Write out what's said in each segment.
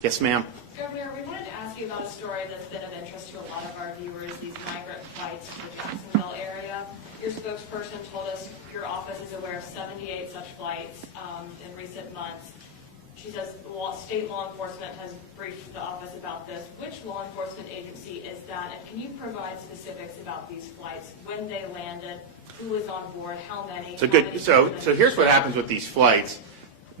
Yes, ma'am. Governor, we wanted to ask you about a story that's been of interest to a lot of our viewers, these migrant flights to the Jacksonville area. Your spokesperson told us your office is aware of 78 such flights in recent months. She says state law enforcement has briefed the office about this. Which law enforcement agency is that? And can you provide specifics about these flights, when they landed, who was on board, how many? So here's what happens with these flights.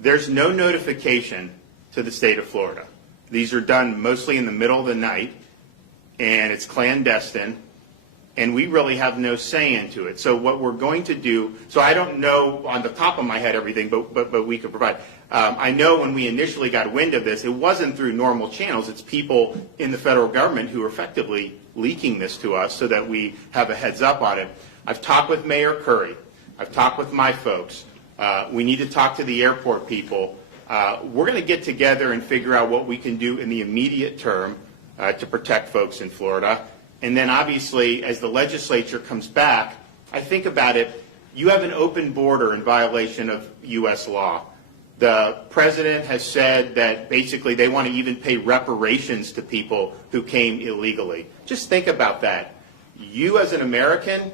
There's no notification to the state of Florida. These are done mostly in the middle of the night, and it's clandestine, and we really have no say into it. So what we're going to do, so I don't know on the top of my head everything, but we could provide. I know when we initially got wind of this, it wasn't through normal channels. It's people in the federal government who are effectively leaking this to us so that we have a heads up on it. I've talked with Mayor Curry. I've talked with my folks. We need to talk to the airport people. We're going to get together and figure out what we can do in the immediate term to protect folks in Florida. And then obviously, as the legislature comes back, I think about it, you have an open border in violation of U.S. law. The president has said that basically they want to even pay reparations to people who came illegally. Just think about that. You as an American,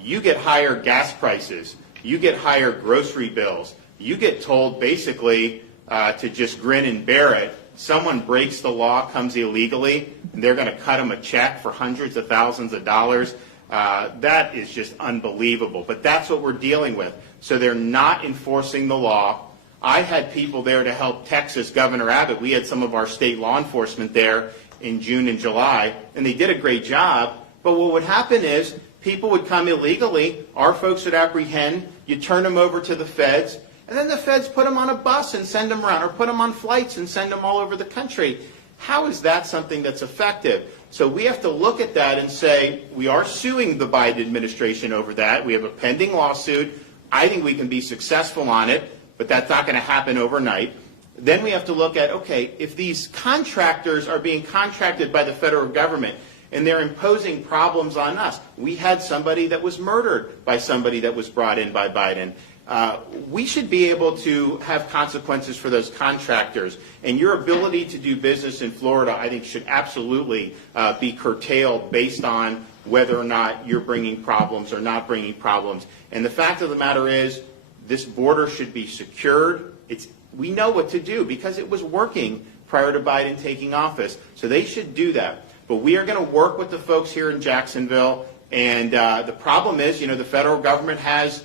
you get higher gas prices. You get higher grocery bills. You get told basically to just grin and bear it. Someone breaks the law, comes illegally, and they're going to cut them a check for hundreds of thousands of dollars. That is just unbelievable. But that's what we're dealing with. So they're not enforcing the law. I had people there to help Texas, Governor Abbott. We had some of our state law enforcement there in June and July, and they did a great job. But what would happen is people would come illegally, our folks would apprehend, you turn them over to the feds, and then the feds put them on a bus and send them around, or put them on flights and send them all over the country. How is that something that's effective? So we have to look at that and say, we are suing the Biden administration over that. We have a pending lawsuit. I think we can be successful on it, but that's not going to happen overnight. Then we have to look at, okay, if these contractors are being contracted by the federal government and they're imposing problems on us. We had somebody that was murdered by somebody that was brought in by Biden. We should be able to have consequences for those contractors. And your ability to do business in Florida, I think, should absolutely be curtailed based on whether or not you're bringing problems or not bringing problems. And the fact of the matter is, this border should be secured. We know what to do because it was working prior to Biden taking office. So they should do that. But we are going to work with the folks here in Jacksonville. And the problem is, the federal government has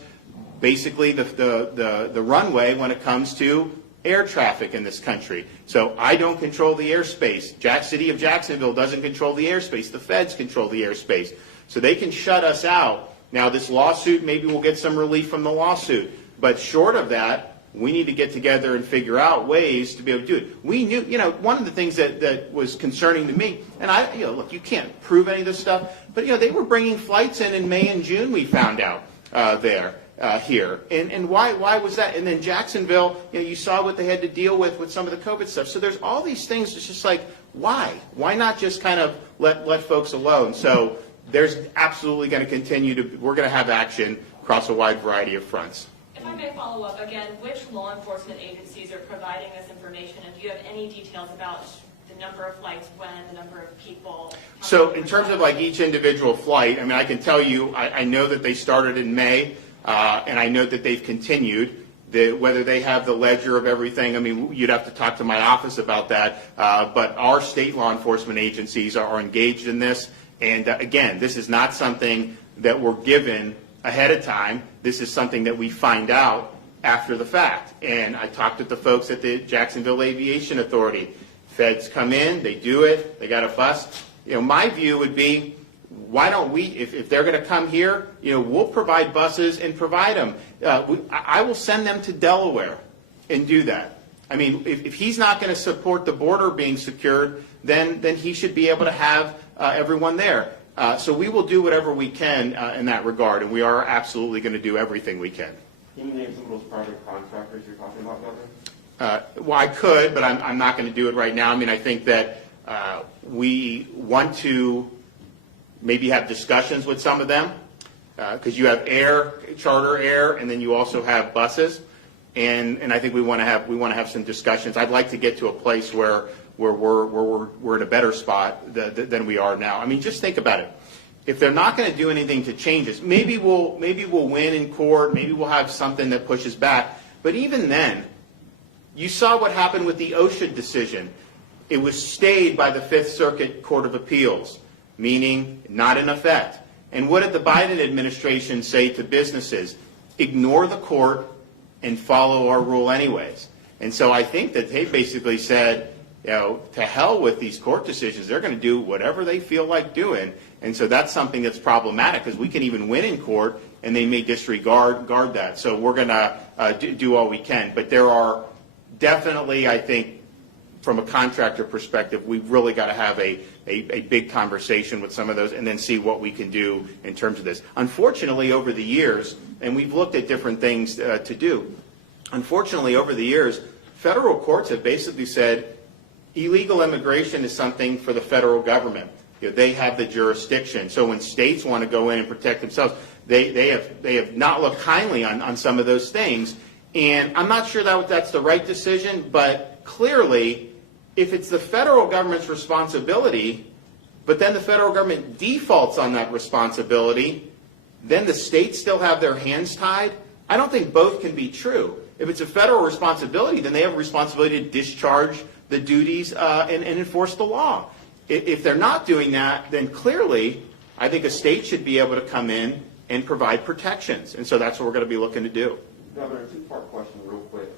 basically the runway when it comes to air traffic in this country. So I don't control the airspace. City of Jacksonville doesn't control the airspace. The feds control the airspace. So they can shut us out. Now this lawsuit, maybe we'll get some relief from the lawsuit. But short of that, we need to get together and figure out ways to be able to do it. We knew, one of the things that was concerning to me, and look, you can't prove any of this stuff, but they were bringing flights in May and June, we found out here. And why was that? And then Jacksonville, you saw what they had to deal with some of the COVID stuff. So there's all these things. It's just like, why? Why not just kind of let folks alone? So there's absolutely going to we're going to have action across a wide variety of fronts. If I may follow up again, which law enforcement agencies are providing this information, and do you have any details about the number of flights, when, the number of people? So in terms of each individual flight, I can tell you, I know that they started in May, and I know that they've continued. Whether they have the ledger of everything, you'd have to talk to my office about that. But our state law enforcement agencies are engaged in this. And again, this is not something that we're given ahead of time. This is something that we find out after the fact. And I talked with the folks at the Jacksonville Aviation Authority. Feds come in, they do it, they got a bus. My view would be, why don't we, if they're going to come here, we'll provide buses and provide them. I will send them to Delaware and do that. If he's not going to support the border being secured, then he should be able to have everyone there. So we will do whatever we can in that regard, and we are absolutely going to do everything we can. Can you name some of those private contractors you're talking about, Governor? Well, I could, but I'm not going to do it right now. I think that we want to maybe have discussions with some of them, because you have charter air, and then you also have buses, and I think we want to have some discussions. I'd like to get to a place where where we're in a better spot than we are now. I mean, just think about it. If they're not going to do anything to change this, maybe we'll win in court, maybe we'll have something that pushes back. But even then, you saw what happened with the OSHA decision. It was stayed by the Fifth Circuit Court of Appeals, meaning not in effect. And what did the Biden administration say to businesses? Ignore the court and follow our rule anyways. And so I think that they basically said, to hell with these court decisions. They're going to do whatever they feel like doing. And so that's something that's problematic, because we can even win in court and they may disregard that. So we're going to do all we can. But there are definitely, I think, from a contractor perspective, we've really got to have a big conversation with some of those and then see what we can do in terms of this. Unfortunately, over the years, and we've looked at different things to do, unfortunately, over the years, federal courts have basically said illegal immigration is something for the federal government. They have the jurisdiction. So when states want to go in and protect themselves, they have not looked kindly on some of those things. And I'm not sure that's the right decision, but clearly, if it's the federal government's responsibility, but then the federal government defaults on that responsibility, then the states still have their hands tied. I don't think both can be true. If it's a federal responsibility, then they have a responsibility to discharge the duties and enforce the law. If they're not doing that, then clearly, I think a state should be able to come in and provide protections. And so that's what we're going to be looking to do. Governor, two-part question real quick.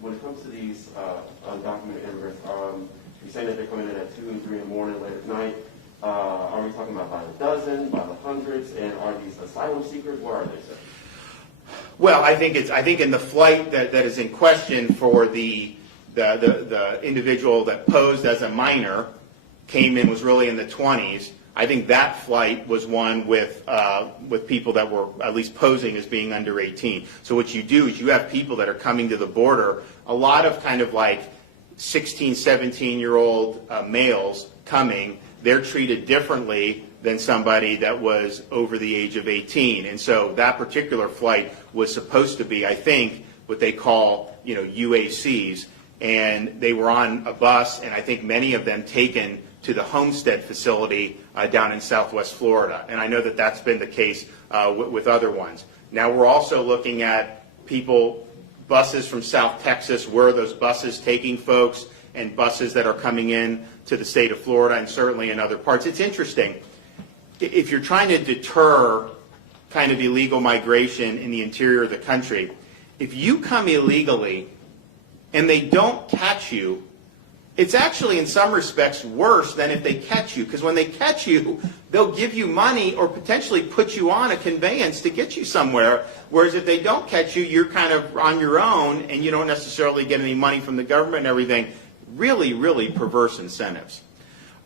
When it comes to these undocumented immigrants, you're saying that they're coming in at 2 and 3 in the morning, late at night. Are we talking about by the dozen, by the hundreds, and are these asylum seekers? Where are they, sir? Well, I think in the flight that is in question for the individual that posed as a minor, came in, was really in the 20s. I think that flight was one with people that were at least posing as being under 18. So what you do is you have people that are coming to the border, a lot of kind of like 16, 17-year-old males coming. They're treated differently than somebody that was over the age of 18. And so that particular flight was supposed to be, I think, what they call, UACs. And they were on a bus, and I think many of them taken to the Homestead facility down in Southwest Florida. And I know that that's been the case with other ones. Now we're also looking at buses from South Texas, where are those buses taking folks, and buses that are coming in to the state of Florida and certainly in other parts. It's interesting. If you're trying to deter kind of illegal migration in the interior of the country, if you come illegally and they don't catch you, it's actually in some respects worse than if they catch you, because when they catch you, they'll give you money or potentially put you on a conveyance to get you somewhere, whereas if they don't catch you, you're kind of on your own and you don't necessarily get any money from the government and everything. Really, really perverse incentives.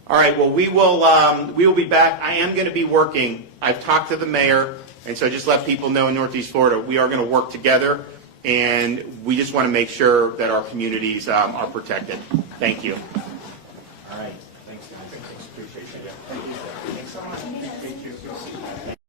All right, well, we will be back. I am going to be working. I've talked to the mayor, and so just let people know in Northeast Florida, we are going to work together, and we just want to make sure that our communities are protected. Thank you. All right.